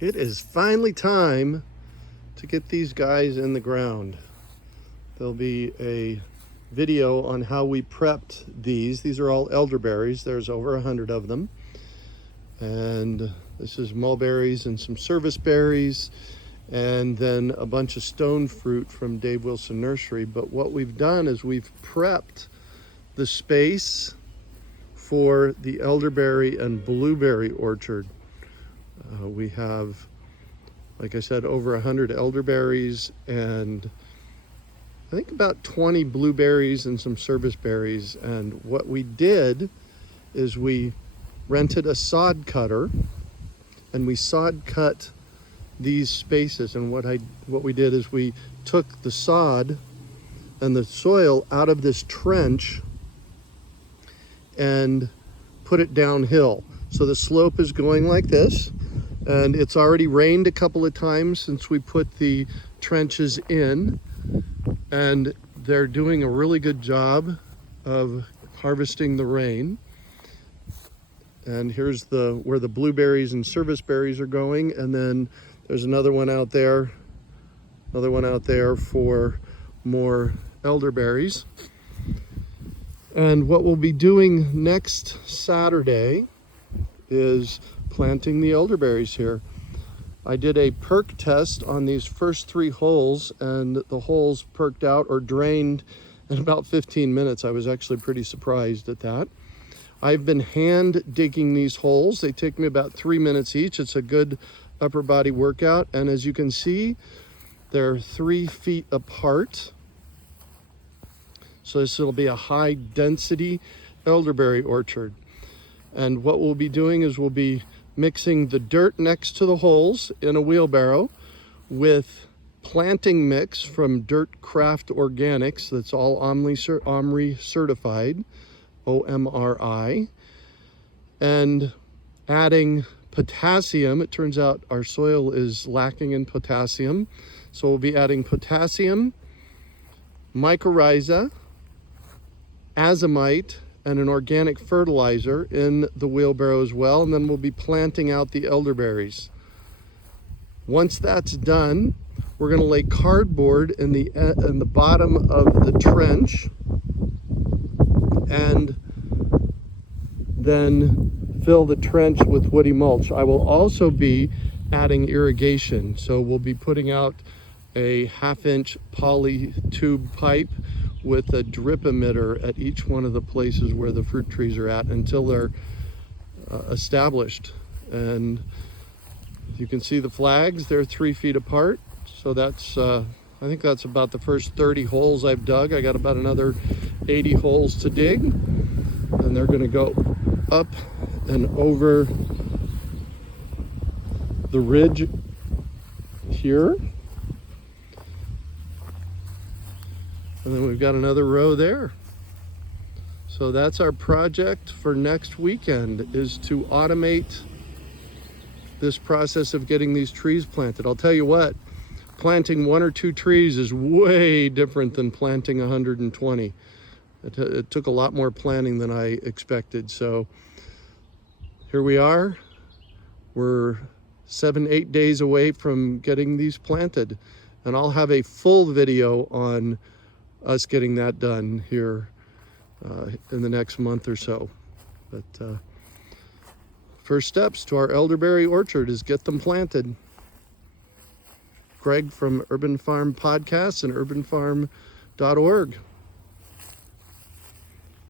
It is finally time to get these guys in the ground. There'll be a video on how we prepped these. These are all elderberries. There's over 100 of them. And this is mulberries and some service berries, and then a bunch of stone fruit from Dave Wilson Nursery. But what we've done is we've prepped the space for the elderberry and blueberry orchard. We have, like I said, over 100 elderberries and I think about 20 blueberries and some service berries. And what we did is we rented a sod cutter and we sod cut these spaces. And what we did is we took the sod and the soil out of this trench and put it downhill. So the slope is going like this, and it's already rained a couple of times since we put the trenches in, and they're doing a really good job of harvesting the rain. And here's where the blueberries and service berries are going, and then there's another one out there for more elderberries. And what we'll be doing next Saturday is planting the elderberries here. I did a perk test on these first 3 holes, and the holes perked out or drained in about 15 minutes. I was actually pretty surprised at that. I've been hand digging these holes. They take me about 3 minutes each. It's a good upper body workout. And as you can see, they're 3 feet apart. So this will be a high density elderberry orchard. And what we'll be doing is we'll be mixing the dirt next to the holes in a wheelbarrow with planting mix from Dirt Craft Organics. That's all OMRI certified, OMRI. And adding potassium. It turns out our soil is lacking in potassium. So we'll be adding potassium, mycorrhiza, azomite, and an organic fertilizer in the wheelbarrow as well. And then we'll be planting out the elderberries. Once that's done, we're going to lay cardboard in the bottom of the trench, and then fill the trench with woody mulch. I will also be adding irrigation. So we'll be putting out a 1/2-inch poly tube pipe with a drip emitter at each one of the places where the fruit trees are at until they're established. And you can see the flags, they're 3 feet apart. So that's, I think that's about the first 30 holes I've dug. I got about another 80 holes to dig, and they're gonna go up and over the ridge here. And then we've got another row there. So that's our project for next weekend, is to automate this process of getting these trees planted. I'll tell you what, planting 1 or 2 trees is way different than planting 120. It took a lot more planning than I expected. So here we are. We're 7-8 days away from getting these planted. And I'll have a full video on us getting that done here in the next month or so. But first steps to our elderberry orchard is get them planted. Greg from Urban Farm Podcasts and urbanfarm.org.